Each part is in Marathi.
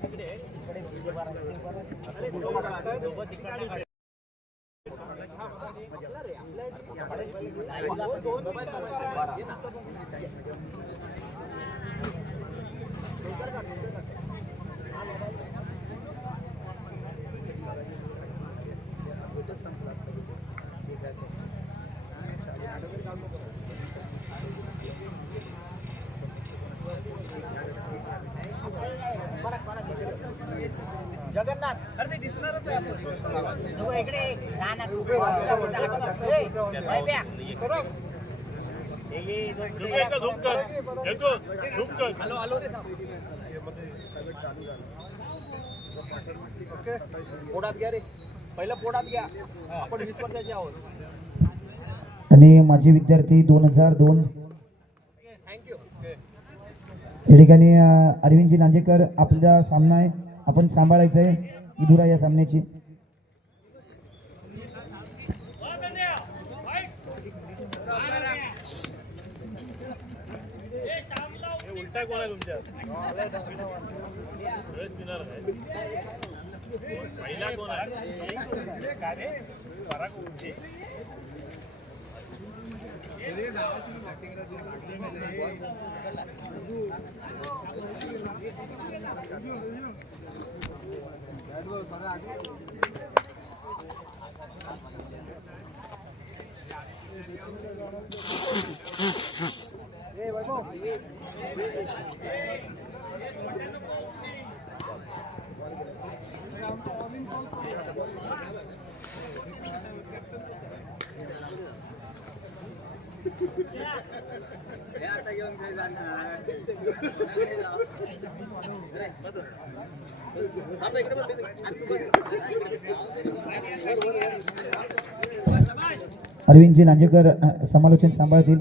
जगन्नाथ अरे ते पोटात घ्या रे. पहिला पोटात घ्या. आपण वीस वर्षाचे आहोत. आणि माझे विद्यार्थी दोन हजार दोन. थँक्यू या ठिकाणी अरविंदजी लांजेकर आपला सामना आहे. आपण सांभाळायचं आहे इधुरा या सामन्याची. कोण आहे तुमच्या. पहिला कोण आहे? का रे? पराग अरविंदजी लांजेकर समालोचन सांभाळतील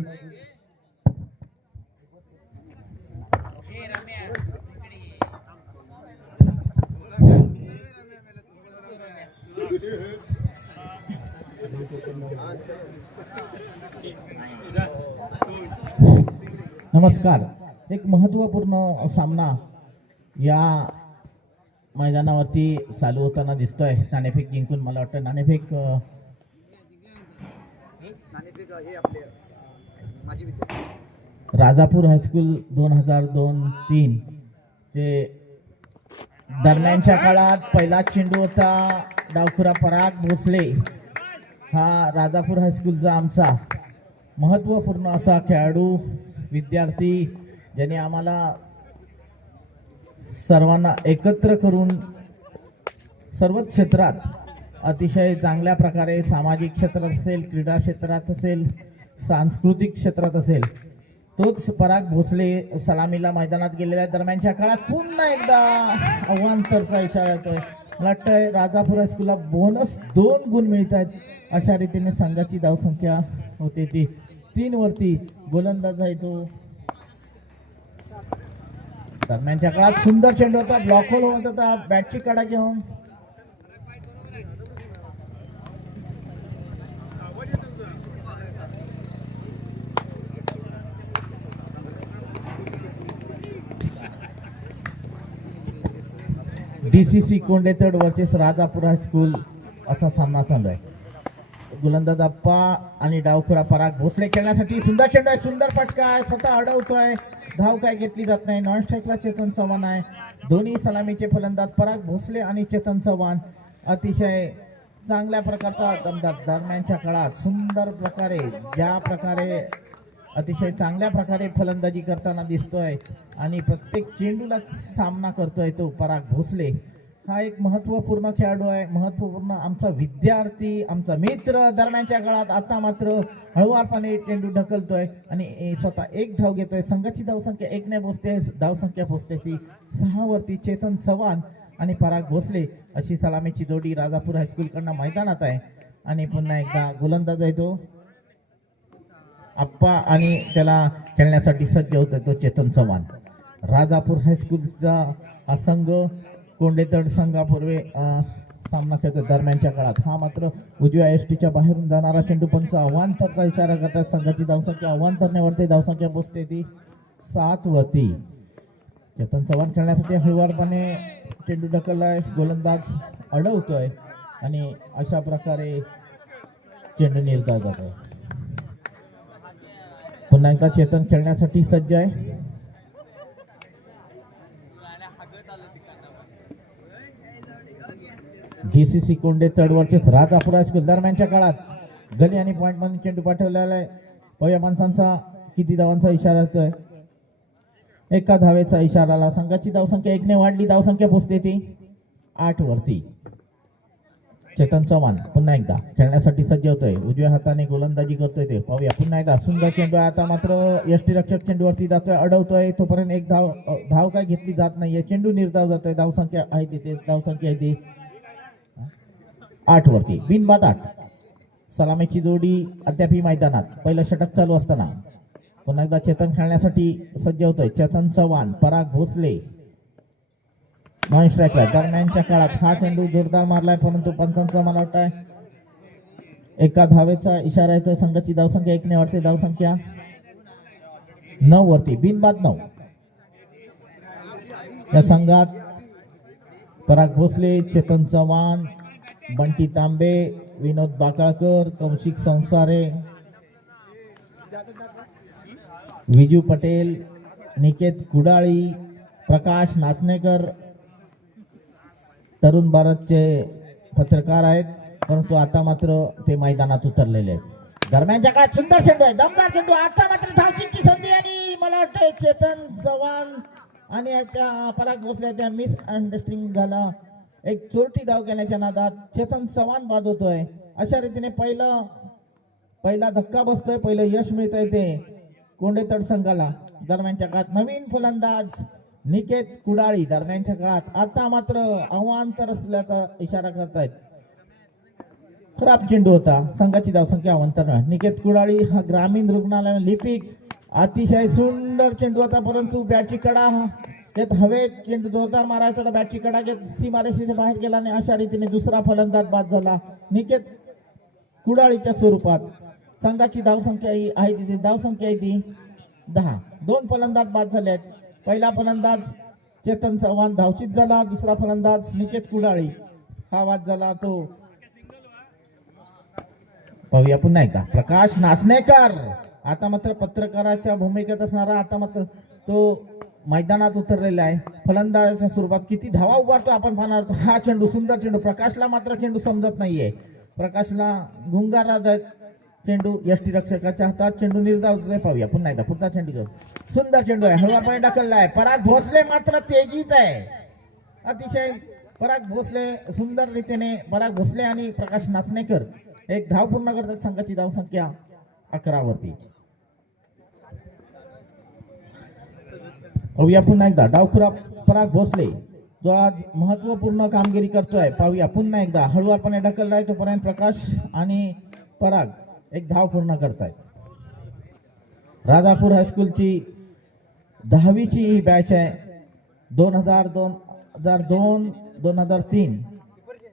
नमस्कार. एक महत्त्वपूर्ण सामना या मैदानावरती चालू होताना दिसतोय. नाणेफेक जिंकून मला वाटतं नाणेफेक राजापूर हायस्कूल दोन हजार दोन तीन. ते दरम्यानच्या काळात पहिला चेंडू होता डावखुरा पराग भोसले. हा राजापूर हायस्कूलचा आमचा महत्त्वपूर्ण असा खेळाडू विद्यार्थी ज्याने आम्हाला सर्वांना एकत्र करून सर्वच क्षेत्रात अतिशय चांगल्या प्रकारे सामाजिक क्षेत्रात असेल क्रीडा क्षेत्रात असेल सांस्कृतिक क्षेत्रात असेल तोच पराग भोसले सलामीला मैदानात गेलेल्या दरम्यानच्या काळात पुन्हा एकदा अवांतरचा इशारा येतोय. मला वाटतंय राजापूर हायस्कूलला बोनस दोन गुण मिळत आहेत अशा रीतीने संघाची धावसंख्या होते ती. तीन वरती गोलंदाज आहे तो. दरम्यानच्या काळात सुंदर चेंडू होता ब्लॉक होल होत होता. बॅटची कडा घेऊन. DCC Kondetad versus Rajapur high school असा सामना चालू आहे. गोलंदाज अप्पा आणि डावखुरा पराग भोसले खेळण्यासाठी सुंदर चेंडू आहे सुंदर फटका आहे स्वतः अडवतोय. धाव काय घेतली जात नाही नॉन स्ट्राईकला चेतन चव्हाण आहे. दोन्ही सलामीचे फलंदाज पराग भोसले आणि चेतन चव्हाण. अतिशय चांगल्या प्रकारचा दमदार दरम्यानच्या काळात सुंदर प्रकारे ज्या प्रकारे अतिशय चांगल्या प्रकारे फलंदाजी करताना दिसतोय आणि प्रत्येक चेंडूला सामना करतोय तो पराग भोसले. हा एक महत्त्वपूर्ण खेळाडू आहे. महत्त्वपूर्ण आमचा विद्यार्थी आमचा मित्र दरम्यानच्या काळात आता मात्र हळुवारपणे चेंडू ढकलतोय आणि स्वतः एक धाव घेतोय. संघाची धावसंख्या एक ने पोचते धावसंख्या पोचते ती सहावरती चेतन चव्हाण आणि पराग भोसले अशी सलामीची जोडी राजापूर हायस्कूलकडनं मैदानात आहे. आणि पुन्हा एकदा गोलंदाज आहे तो. आप्पा आणि त्याला खेळण्यासाठी सज्ज होत तो चेतन चव्हाण. राजापूर हायस्कूलचा हा संघ कोंडेतड संघापूर्वे सामना खेळतो दरम्यानच्या काळात. हा मात्र उजव्या एस टीच्या बाहेरून जाणारा चेंडू पंच अवांतरचा इशारा करतात संघाची धावसंख्या. अवांतरने तरण्यावरती धावसंख्या पोचते ती सात वरती. चेतन चव्हाण खेळण्यासाठी हळूवारपणे चेंडू ढकललाय. गोलंदाज अडवतोय आणि अशा प्रकारे चेंडू निर्धार जातोय. पुन्हा एकदा चेतन खेळण्यासाठी सज्ज आहे. डीसीसी कोंडे तडवरचे राजापूर हायस्कूल दरम्यानच्या काळात. गली आणि पॉईंट म्हणून चेंडू पाठवलेला आहे. पव्या माणसांचा किती धावांचा इशारा येतोय एका धावेचा इशारा आला. संघाची धावसंख्या एकने वाढली. धावसंख्या पोचते ती आठ वरती. चेतन चव्हाण पुन्हा एकदा खेळण्यासाठी सज्ज होतोय. उजव्या हाताने गोलंदाजी करतोय ते. पाहूया पुन्हा एकदा. सुंदर चेंडू आहे. आता मात्र यष्टी रक्षक चेंडूवरती जातोय. अडवतोय. तोपर्यंत एक धाव धाव काय घेतली जात नाहीये. चेंडू निर्धाव जातोय. धावसंख्या आहे तिथे धावसंख्या आहे ती. आठ वरती. बिनबाद आठ. सलामीची जोडी अद्यापही मैदानात. पहिलं षटक चालू असताना. पुन्हा एकदा चेतन खेळण्यासाठी सज्ज होतोय. चेतन चव्हाण पराग भोसले. नॉन स्ट्राईकला दरम्यानच्या काळात हा चेंडू जोरदार मारलाय परंतु पंचांचा मला वाटतंय एका धावेचा इशारा येतोय. संघाची धावसंख्या एकने वाढते. धावसंख्या नऊ वरती. बिनबाद नऊ. या संघात पराग भोसले चेतन चव्हाण बंटी तांबे विनोद बाकाळकर कौशिक संसारे विजू पटेल निकेत कुडाळी प्रकाश नाचनेकर तरुण भारतचे पत्रकार आहेत परंतु आता मात्र ते मैदानात उतरलेले आहेत. दरम्यानच्या काळात सुंदर चेंडू आहे दमदार चेंडू आता मात्र धावची संधी आणि मला वाटतं चेतन चव्हाण आणि याच्या पराग भोसले त्या मिस अंडरस्टँडिंग झाला. एक चोरटी धाव घेण्याच्या नादात चेतन चव्हाण बाद होतोय. अशा रीतीने पहिलं पहिला धक्का बसतोय पहिलं यश मिळतंय ते कोंडेतड संघाला. दरम्यानच्या काळात नवीन फलंदाज निकेत कुडाळी दरम्यानच्या काळात आता मात्र अवांतर असल्याचा इशारा करतायत. खराब चेंडू होता. संघाची धावसंख्या अवंतर निकेत कुडाळी हा ग्रामीण रुग्णालय लिपिक. अतिशय सुंदर चेंडू होता परंतु बॅटरी कडा येत हवेत. चेंडू जोरदार मारायचा बॅटची बॅटरी कडा घेत सीमारेषेच्या बाहेर गेला आणि अशा रीतीने दुसरा फलंदाज बाद झाला. निकेत कुडाळीच्या स्वरूपात. संघाची धावसंख्या ही आहे तिथे. धावसंख्या आहे ती दहा. दोन फलंदाज बाद झाले आहेत. पहिला फलंदाज चेतन चव्हाण धावचित झाला. दुसरा फलंदाज निकेत कुडाळी हा बाद झाला तो. पाहूया पुन्हा एकदा. प्रकाश नाचणेकर आता मात्र पत्रकाराच्या भूमिकेत असणारा आता मात्र तो मैदानात उतरलेला आहे. फलंदाजाच्या स्वरूपात किती धावा उभारतो आपण पाहणार आहोत. हा चेंडू सुंदर चेंडू. प्रकाशला मात्र चेंडू समजत नाहीये. प्रकाशला गुंगारा चेंडू यष्टी रक्षकाच्या हातात चेंडू निर्धाव पाहूया. पुन्हा एकदा पुढचा चेंडू घेऊन सुंदर चेंडू आहे. हळवापणे ढकललाय. पराग भोसले मात्र तेजीत आहे. अतिशय पराग भोसले सुंदर रीतीने पराग भोसले आणि प्रकाश नाचणेकर एक धाव पूर्ण करतात संघाची धावसंख्या अकरावरती पाहूया पुन्हा एकदा. डावखुरा पराग भोसले जो आज महत्त्वपूर्ण कामगिरी करतोय. पाहूया पुन्हा एकदा. हळूवारपणे ढकललाय तोपर्यंत प्रकाश आणि पराग एक धाव पूर्ण करतायत. राजापूर हायस्कूलची दहावीची ही बॅच आहे. दोन हजार दोन हजार दोन दोन हजार तीन.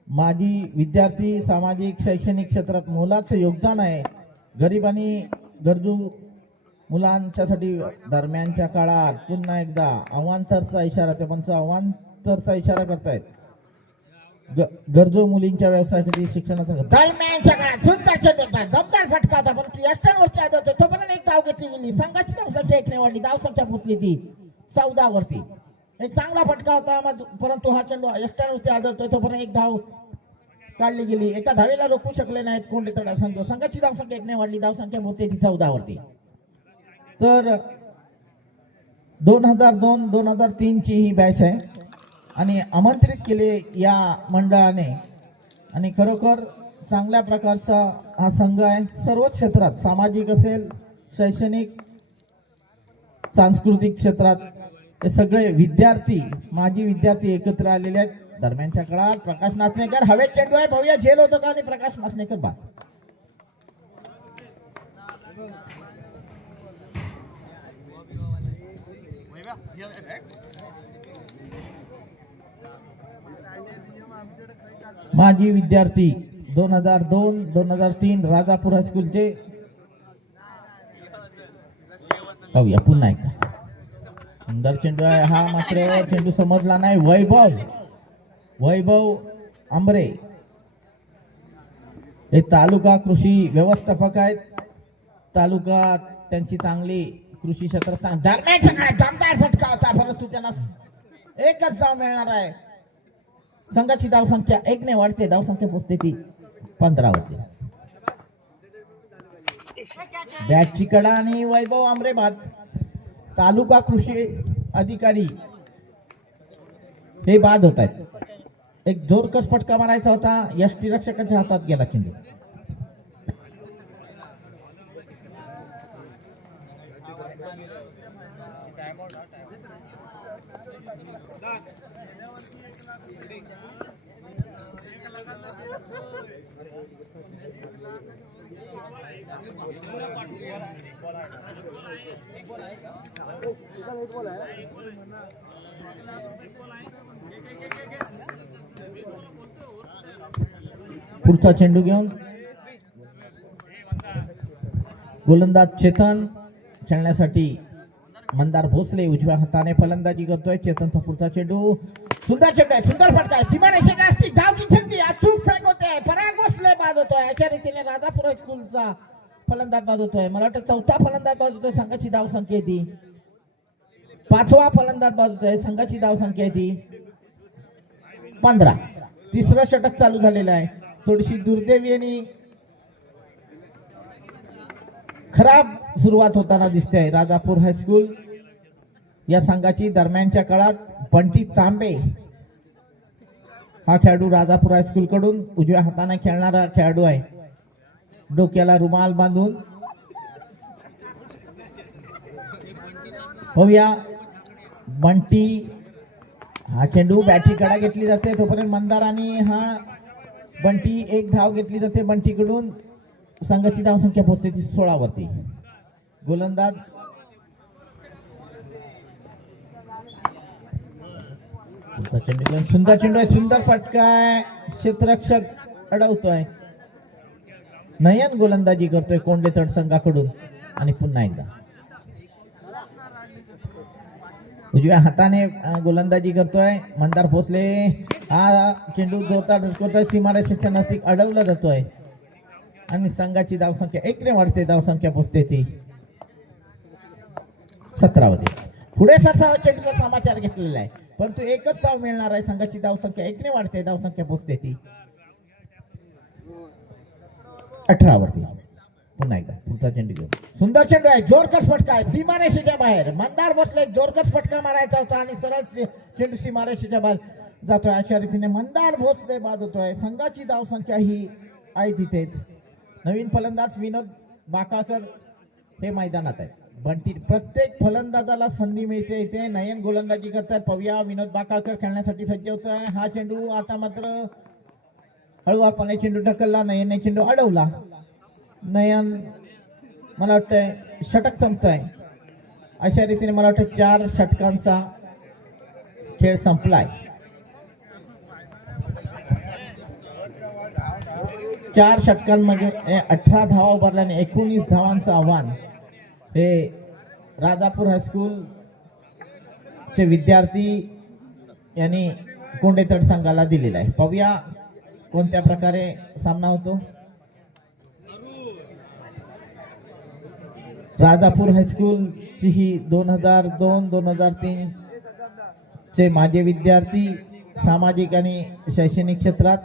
माजी विद्यार्थी सामाजिक शैक्षणिक क्षेत्रात मोलाचं योगदान आहे. गरीब आणि गरजू मुलांच्यासाठी दरम्यानच्या काळात पुन्हा एकदा अवांतरचा इशारा ते पंच अवांतरचा इशारा करतायत ग- गरजू मुलींच्या व्यवसायासाठी शिक्षणाचा दरम्यानच्या काळात सुंदर चेंडू होता दमदार फटका होता परंतु यष्टांवरती आदळतोय तोपर्यंत एक धाव घेतली गेली. संघाची धावसंख्या एक वाढली धावसंख्या पोचली ती चौदा वरती एक चांगला फटका होता मग परंतु हा चेंडू यष्टांवरती आदळतोय तोपर्यंत एक धाव काढली गेली. एका धावेला रोखू शकले नाहीत कोणते तडा संघ. संघाची धावसंख्या एकने वाढली धावसंख्या पोचते ती चौदा वरती तर दोन हजार दोन दोन हजार तीनची ही बॅच आहे. आणि आमंत्रित केले या मंडळाने. आणि खरोखर चांगल्या प्रकारचा हा संघ आहे. सर्वच क्षेत्रात सामाजिक असेल शैक्षणिक सांस्कृतिक क्षेत्रात हे सगळे विद्यार्थी माजी विद्यार्थी एकत्र आलेले आहेत. दरम्यानच्या काळात प्रकाश नाचणेकर हवेत चेंडू आहे. भव्या झेल होतो का? आणि प्रकाश नाचणेकर बाद. माजी विद्यार्थी दोन हजार दोन दोन हजार तीन राजापूर हायस्कूलचे पाहूया पुन्हा एकदा. सुंदर चेंडू आहे हा मात्र चेंडू समजला नाही. वैभव वैभव आंबरे. हे तालुका कृषी व्यवस्थापक आहेत. तालुका त्यांची चांगली कृषी क्षेत्र चांग- दरम्यानच्या काळात दमदार फटका होता परंतु त्यांना एकच धाव मिळणार आहे. संघाची धावसंख्या एक नाही वाढते धावसंख्या पोचते ती पंधरा होते बॅटची कडा आणि वैभव आमरे बाद तालुका कृषी अधिकारी हे बाद होत आहेत. एक जोरकस फटका मारायचा होता यष्टी रक्षकाच्या हातात गेला चेंडू पुढचा चेंडू घेऊन. गोलंदाज चेतन खेळण्यासाठी मंदार भोसले उजव्या हाताने फलंदाजी करतोय. चेतनचा पुढचा चेंडू. सुंदर चेंडू आहे सुंदर फटका सीमाने सीमारेषेच्या धावची छंदी अचूक फेक होते. पराग भोसले बाद होतोय अशा रीतीने राधापुर स्कूलचा फलंदाज बाद होतोय मला वाटतं चौथा फलंदाज बाद होतोय संघाची धाव संख्या ती पाचवा फलंदाज बाजूचा आहे. संघाची धाव संख्या आहे ती. पंधरा. तिसरं षटक चालू झालेलं आहे. थोडीशी दुर्दैवी आणि खराब सुरुवात होताना दिसते आहे. राजापूर हायस्कूल या संघाची दरम्यानच्या काळात बंटी तांबे हा खेळाडू राजापूर हायस्कूल कडून उजव्या हाताने खेळणारा खेळाडू आहे. डोक्याला रुमाल बांधून. पाहूया बंटी हा चेंडू बॅटरी कडा घेतली जाते. तोपर्यंत मंदार आणि हा बंटी एक धाव घेतली जाते बंटीकडून संघाची धाव संख्या पोहोचते ती सोळावरती गोलंदाज. चेंडू सुंदर चेंडू आहे. सुंदर फटकाय क्षेत्ररक्षक अडवतोय. नयन गोलंदाजी करतोय कोंडे तड संघाकडून. आणि पुन्हा एकदा. उजव्या हाताने गोलंदाजी करतोय मंदार भोसले हा चेंडू जोरदार धडकवतोय सीमारेषेच्या नजीक अडवला जातोय आणि संघाची धावसंख्या एकने वाढते धावसंख्या पोचते ती. सतरावधी. पुढे सरसावा चेंडूचा समाचार घेतलेला आहे. परंतु एकच धाव मिळणार आहे संघाची धावसंख्या एकने वाढते धावसंख्या पोचते ती. अठरावरती पुन्हा एकदा पुढचा चेंडू घेऊन. सुंदर चेंडू आहे जोरकस फटका आहे सीमारेषेच्या बाहेर. मंदार बसले एक जोरकस फटका मारायचा होता आणि सरळ चेंडू सीमारेषेच्या बाहेर जातोय. अशा रीतीने मंदार भोसले बाद होतोय. संघाची धावसंख्या ही आहे तिथेच. नवीन फलंदाज विनोद बाकाकर हे मैदानात आहे बंटी प्रत्येक फलंदाजाला संधी मिळते. इथे नयन गोलंदाजी करतात पव्या विनोद बाकाळकर खेळण्यासाठी सज्ज होतोय. हा चेंडू आता मात्र हळूवारपणे चेंडू ढकलला. नयनने चेंडू अडवला. नयन मला वाटतंय षटक संपतंय. अशा रीतीने मला वाटतं चार षटकांचा खेळ संपलाय. चार षटकांमध्ये अठरा धावा उभारल्याने एकोणीस धावांचं आव्हान हे राजापूर हायस्कूल चे विद्यार्थी यांनी कोंडेतड संघाला दिलेला आहे. पाहूया कोणत्या प्रकारे सामना होतो. राजापूर हायस्कूलची ही दोन हजार दोन दोन हजार तीन चे माझे विद्यार्थी सामाजिक आणि शैक्षणिक क्षेत्रात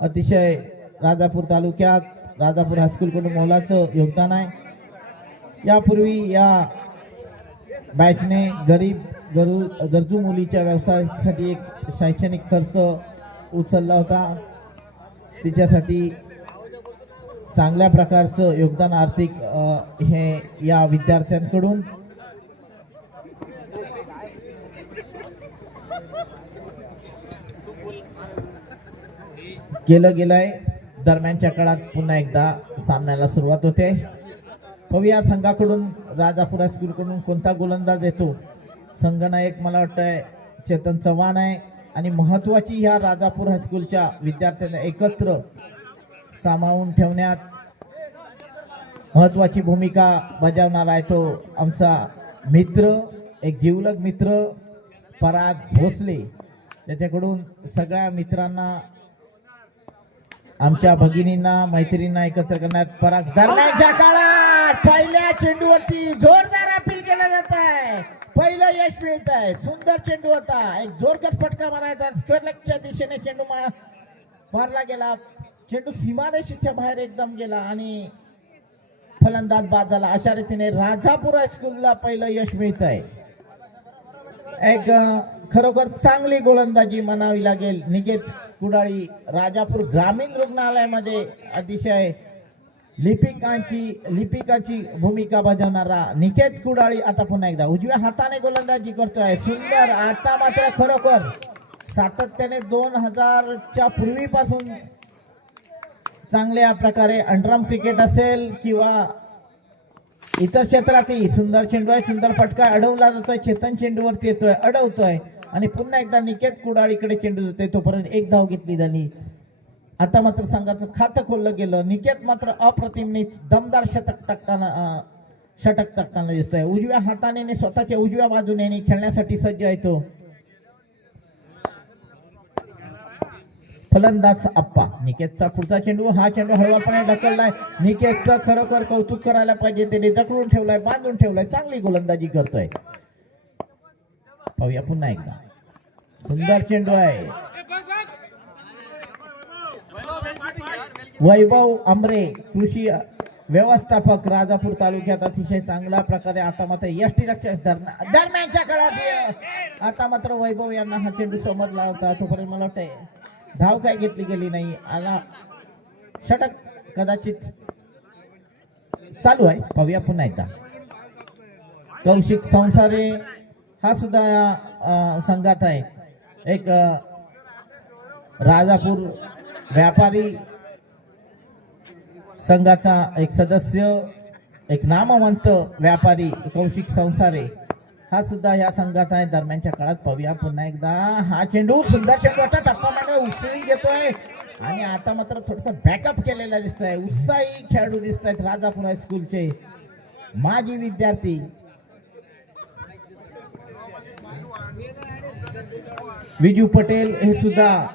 अतिशय राजापूर तालुक्यात राजापूर हायस्कूलकडून मोलाचं योगदान आहे. यापूर्वी या बॅचने गरीब गरू गरजू मुलीच्या व्यवसायासाठी एक शैक्षणिक खर्च उचलला होता. तिच्यासाठी चांगल्या प्रकारचं योगदान आर्थिक हे या विद्यार्थ्यांकडून. केलं गेलंय. दरम्यानच्या काळात पुन्हा एकदा सामन्याला सुरुवात होते. पविया संघाकडून राजापूर हायस्कूलकडून कोणता गोलंदाज येतो संघनायक मला वाटतंय चेतन चव्हाण आहे. आणि महत्वाची ह्या राजापूर हायस्कूलच्या विद्यार्थ्यांना एकत्र सामावून ठेवण्यात महत्वाची भूमिका बजावणार आहे तो आमचा मित्र एक जिवलग मित्र पराग भोसले. त्याच्याकडून सगळ्या मित्रांना आमच्या भगिनींना मैत्रिणींना एकत्र करण्यात पराग. दरम्यानच्या काळात पहिल्या चेंडूवरती जोरदार अपील केला जात आहे. पहिलं यश मिळत आहे. सुंदर चेंडू होता. एक जोरकस फटका मारायचा. स्क्वेअर लेगच्या दिशेने चेंडू मारला गेला. चेंडू सीमारेषेच्या बाहेर एकदम गेला आणि फलंदाज बाद झाला. अशा रीतीने राजापूर हायस्कूलला पहिलं यश मिळत आहे एक खरोखर चांगली गोलंदाजी म्हणावी लागेल. निकेत कुडाळी राजापूर ग्रामीण रुग्णालयामध्ये अतिशय लिपिकांची लिपिकाची भूमिका बजावणारा निकेत कुडाळी आता पुन्हा एकदा उजव्या हाताने गोलंदाजी करतोय. सुंदर आता मात्र खरोखर सातत्याने दोन हजारच्या पूर्वीपासून चांगल्या प्रकारे अंडरम क्रिकेट असेल किंवा इतर क्षेत्रातही सुंदर चेंडू आहे सुंदर फटका अडवला जातोय चेतन चेंडूवरती येतोय अडवतोय आणि पुन्हा एकदा निकेत कुडाळीकडे चेंडू जातोय तोपर्यंत एक धाव घेतली झाली आता मात्र संघाचं खातं खोललं गेलं. निकेत मात्र अप्रतिमने दमदार शतक टाकताना षटक टाकताना दिसतोय. उजव्या हाताने स्वतःच्या उजव्या बाजूने खेळण्यासाठी सज्ज आहे फलंदाज अप्पा निकेतचा पुढचा चेंडू हा चेंडू हळवापणे ढकललाय. निकेतचं खरोखर कौतुक करायला पाहिजे. त्याने जखडून ठेवलाय बांधून ठेवलाय चांगली गोलंदाजी करतोय. पाहूया पुन्हा एकदा. सुंदर चेंडू आहे. वैभव आंबरे कृषी व्यवस्थापक राजापूर तालुक्यात अतिशय चांगल्या प्रकारे आता मात्र यष्टी रक्षक दरम्यानच्या काळात आता मात्र वैभव यांना हा चेंडू समजला होता तोपर्यंत मला वाटतंय धाव काय घेतली गेली नाही. आला. षटक कदाचित चालू आहे. पाहूया पुन्हा एकदा. कौशिक संसारे हा सुद्धा संघात आहे. एक राजापूर व्यापारी संघाचा एक सदस्य एक नामवंत व्यापारी कौशिक संसारे. हा सुद्धा या संघात आहे. दरम्यानच्या काळात पाहूया. पुन्हा एकदा हा चेंडू सुंदर चेंडू आता टप्पा मध्ये उसळी घेतोय. आणि आता मात्र थोडस बॅकअप केलेला दिसतोय. उत्साही खेळाडू दिसत आहेत राजापूर हायस्कूलचे माजी विद्यार्थी. विजू पटेल हे सुद्धा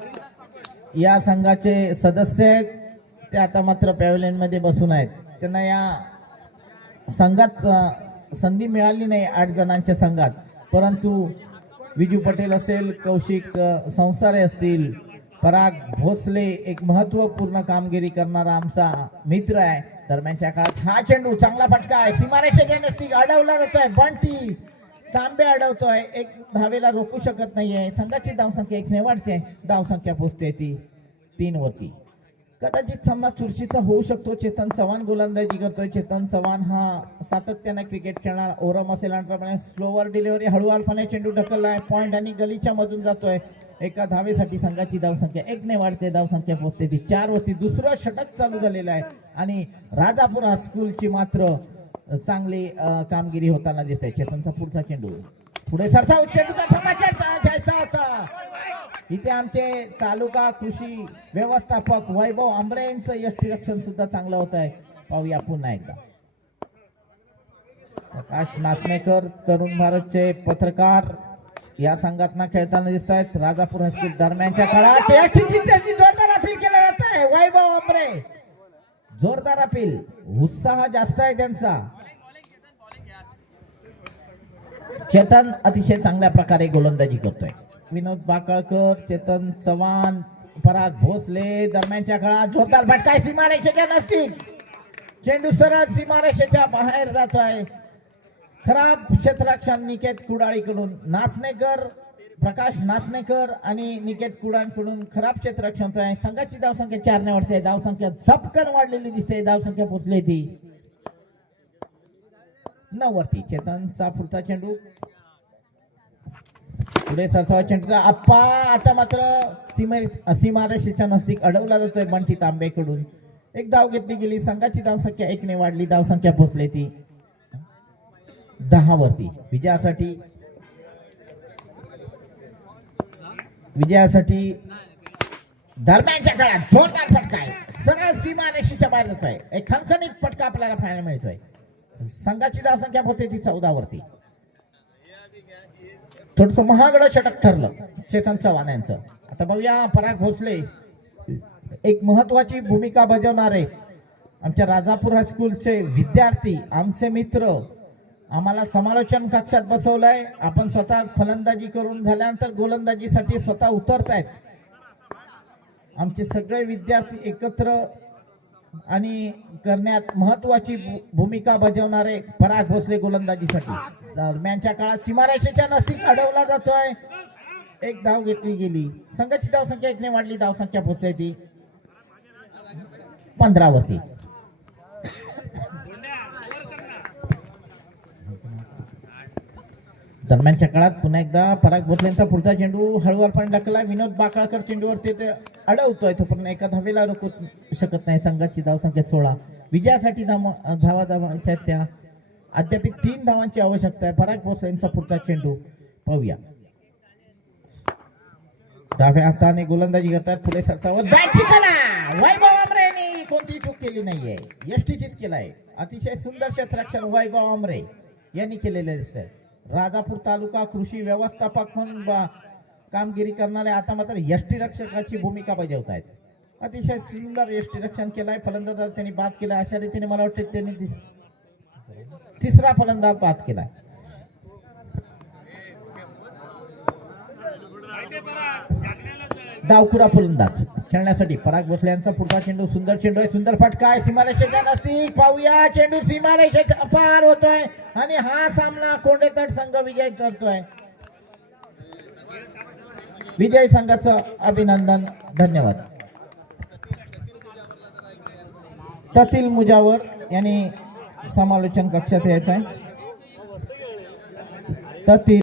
या संघाचे सदस्य आहेत. ते आता मात्र पॅव्हलियनमध्ये बसून आहेत. त्यांना या संघात संधी मिळाली नाही आठ जणांच्या संघात. परंतु विजू पटेल असेल कौशिक संसारे असतील पराग भोसले एक महत्त्वपूर्ण कामगिरी करणारा आमचा मित्र आहे. दरम्यानच्या काळात हा चेंडू चांगला फटका आहे सीमारेषेच्या नसती अडवला जातोय. बंटी तांबे अडवतोय. एक धावेला रोखू शकत नाहीये. संघाची धावसंख्या एकने वाढते धावसंख्या पोचते ती तीन वरती. कदाचित सामना चुरशीचा होऊ शकतो. चेतन चव्हाण गोलंदाजी करतोय. चेतन चव्हाण हा सातत्याने क्रिकेट खेळणार ओरम असेल. स्लोवर डिलिव्हरी हळूवारपणे चेंडू ढकललाय. पॉईंट आणि गलीच्या मधून जातोय. एका धावेसाठी संघाची धावसंख्या एकने वाढते. धावसंख्या पोहोचते ती चार वरती. दुसरं षटक चालू झालेलं आहे. आणि राजापूर हायस्कूलची मात्र चांगली कामगिरी होताना दिसते चेतनचा पुढचा चेंडू. पुढे सरसा चेंडूचा समाचार घ्यायचा आता. इथे आमचे तालुका कृषी व्यवस्थापक वैभव आंबरे यांचं यष्टी रक्षण सुद्धा चांगलं होत आहे. पाहूया पुन्हा एकदा. प्रकाश नाचणेकर तरुण भारतचे पत्रकार या संघातना खेळताना दिसत आहेत. राजापूर हायस्कूल दरम्यानच्या काळात जोरदार अपील केलं जात आहे. वैभव आंबरे. जोरदार अपील. उत्साह जास्त आहे त्यांचा. चेतन अतिशय चांगल्या प्रकारे गोलंदाजी करतोय. विनोद बाकळकर चेतन चव्हाण पराग भोसले दरम्यानच्या काळात जोरदार फटकाय सीमारेषेच्या नसतील. चेंडू सरळ सीमारेषेच्या बाहेर जातो आहे खराब क्षेत्ररक्षण निकेत कुडाळीकडून नाचणेकर प्रकाश नाचणेकर आणि निकेत कुडाळकडून खराब क्षेत्ररक्षण आहे संघाची धावसंख्या चारने वाढते. धावसंख्या झपकन वाढलेली दिसते. धावसंख्या पोचली ती. नऊ वरती चेतनचा पुढचा चेंडू. पुढे सरसावा चेंडूचा आप्पा आता मात्र सीमा सीमारेषेच्या नजदीक अडवला जातोय बंटी तांबेकडून. एक धाव घेतली गेली. संघाची धावसंख्या एकने वाढली. धावसंख्या पोचली ती दहा वरती. विजयासाठी विजयासाठी दरम्यानच्या काळात जोरदार फटका आहे. सरळ सीमारेषेच्या बाहेर जातोय. एक खणखणीत फटका आपल्याला पाहायला मिळतोय. संघाची धावसंख्या होते ती चौदा वरती. थोडस महागडं षटक ठरलं चेतन चव्हाण यांचं. आता बघूया पराग भोसले एक महत्वाची भूमिका बजावणारे आमच्या राजापूर हायस्कूलचे विद्यार्थी आमचे मित्र आम्हाला समालोचन कक्षात बसवलंय. आपण स्वतः फलंदाजी करून झाल्यानंतर गोलंदाजीसाठी स्वतः उतरतायत. आमचे सगळे विद्यार्थी एकत्र आणि करण्यात महत्वाची भू- भूमिका बजावणारे पराग भोसले गोलंदाजीसाठी. दरम्यानच्या काळात सीमारेषेच्या नसतील अडवला जातोय. एक धाव घेतली गेली. संघाची धावसंख्या एकने वाढली. धावसंख्या पोहोचते ती पंधरावरती. दरम्यानच्या काळात पुन्हा एकदा पराग भोसलेंचा पुढचा चेंडू हळूवारपणे टाकला विनोद बाकाळकर चेंडूवरती ते अडवतोय. तो पण एका धावेला रोखू शकत नाही. संघाची धावसंख्या सोळा. विजयासाठी धाव धावा धावायच्या आहेत त्या अद्याप तीन धावांची आवश्यकता आहे. पराग भोसलेंचा पुढचा चेंडू पाहूया. डाव्या हाताने गोलंदाजी करतात. पुढे सरतावर वैभव आमरे यांनी कोणतीही चूक केली नाहीये. यष्टीचित केलाय. अतिशय सुंदर क्षेत्ररक्षण वैभव आमरे यांनी केलेले दिसतंय. राजापूर तालुका कृषी व्यवस्थापक म्हणून बा- कामगिरी करणारे आता मात्र यष्टी रक्षकाची भूमिका बजावत आहेत अतिशय सुंदर यष्टी रक्षण केलाय. फलंदाज त्यांनी बाद केला अशा रीतीने मला वाटते त्यांनी दिस- तिसरा फलंदाज बाद केला. डावखुरा फलंदाज. खेळण्यासाठी पराग भोसले यांचा पुढचा चेंडू सुंदर चेंडू आहे. सुंदर फटका आहे. सीमारेषेच्या नसती पाहूया. चेंडू सीमारेषेच्या अपार होतोय. आणि हा सामना कोंडेतट संघ विजय ठरतोय विजय संघाचं अभिनंदन. धन्यवाद. ततील मुजावर यांनी समालोचन कक्षात यायचं आहे तर